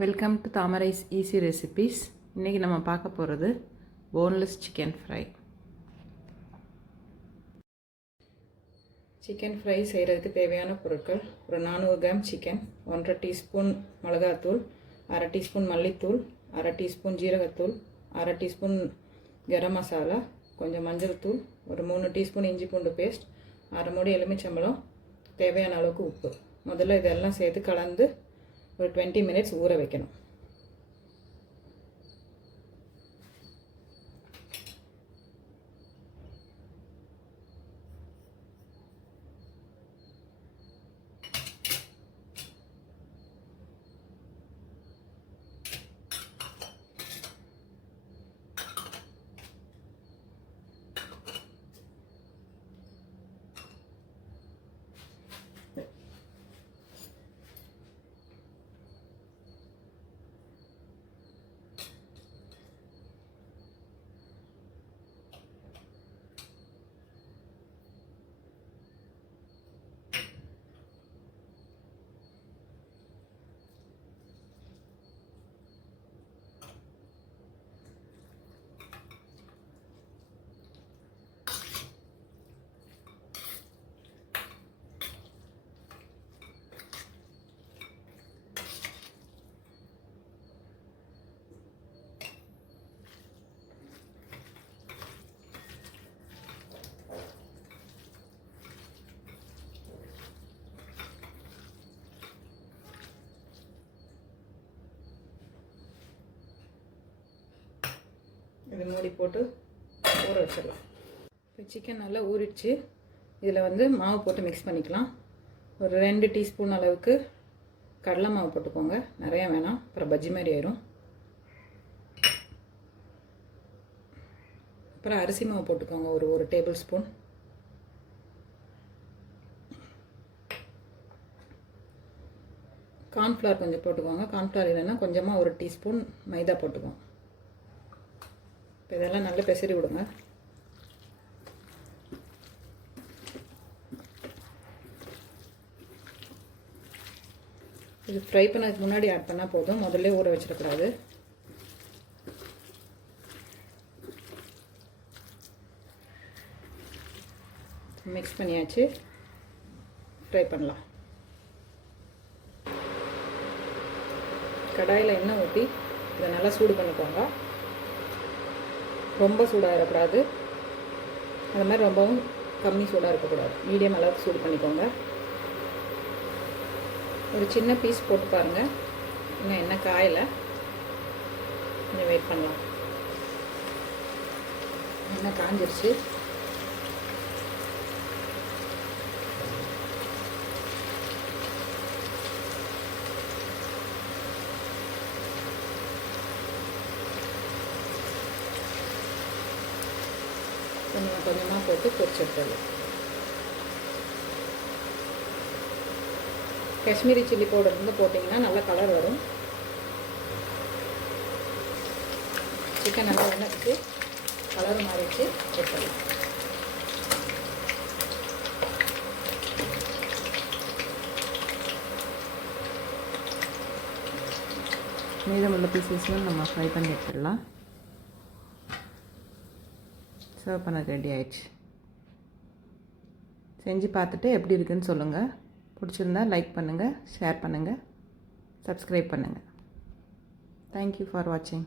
Welcome to Thamarai's easy recipes. இன்றைக்கி நம்ம பார்க்க போகிறது boneless chicken fry. Chicken fry செய்கிறதுக்கு தேவையான பொருட்கள்: ஒரு 400 கிராம் சிக்கன், 1.5 டீஸ்பூன் மிளகாத்தூள், 1/2 டீஸ்பூன் மல்லித்தூள், 1/2 டீஸ்பூன் ஜீரகத்தூள், 1/2 டீஸ்பூன் கரம் மசாலா, கொஞ்சம் மஞ்சள் தூள், ஒரு 3 டீஸ்பூன் இஞ்சி பூண்டு பேஸ்ட், 1/2 மூடி எலுமிச்சம்பழம், தேவையான அளவுக்கு உப்பு. முதல்ல இதெல்லாம் சேர்த்து கலந்து ஒரு 20 மினிட்ஸ் ஊற வைக்கணும். இது மூடி போட்டு ஊற வச்சிடலாம். இப்போ சிக்கன் நல்லா ஊறிடுச்சு. இதில் மாவு போட்டு மிக்ஸ் பண்ணிக்கலாம். ஒரு 2 டீஸ்பூன் அளவுக்கு கடலை மாவு போட்டுக்கோங்க, நிறையா வேணாம், அப்புறம் பஜ்ஜி மாதிரி ஆயிரும். அப்புறம் அரிசி மாவு போட்டுக்கோங்க, ஒரு டேபிள் ஸ்பூன். கார்ன்ஃப்ளவர் கொஞ்சம் போட்டுக்கோங்க. கார்ன்ஃப்ளவர் இல்லைன்னா கொஞ்சமாக 1 டீஸ்பூன் மைதா போட்டுக்கோங்க. இதெல்லாம் நல்லா பெசரி விடுங்க. இது ஃப்ரை பண்ணதுக்கு முன்னாடி ஆட் பண்ணால் போதும், முதல்ல ஊற வச்சிடக்கூடாது. மிக்ஸ் பண்ணியாச்சு, ஃப்ரை பண்ணலாம். கடாயில் எண்ணெய் ஊற்றி இதை நல்லா சூடு பண்ணிக்கோங்க. ரொம்ப சூடாக இருக்கக்கூடாது, அது மாதிரி ரொம்பவும் கம்மி சூடாக இருக்கக்கூடாது, மீடியம் அளவுக்கு சூடு பண்ணிக்கோங்க. ஒரு சின்ன பீஸ் போட்டு பாருங்கள், இன்னும் எண்ணெய் காயலை, கொஞ்சம் வெயிட் பண்ணலாம். எண்ணெய் காஞ்சிருச்சு. கொஞ்சம் கொஞ்சமாக போட்டு பொரிச்செடுத்துடலாம். காஷ்மீரி சில்லி பவுடர் போட்டிங்கன்னா நல்ல கலர் வரும். சிக்கன் நல்லா வதக்கிட்டு கலர் மாறிச்சு எடுத்துடலாம். மீதமுள்ள பீசஸும் நம்ம ஃப்ரை பண்ணி எடுத்துடலாம். சர்வ் பண்ண ரெடி ஆயிடுச்சு. செஞ்சு பார்த்துட்டு எப்படி இருக்குன்னு சொல்லுங்கள். பிடிச்சிருந்தா லைக் பண்ணுங்கள், ஷேர் பண்ணுங்கள், சப்ஸ்கிரைப் பண்ணுங்கள். தேங்க்யூ ஃபார் வாட்சிங்.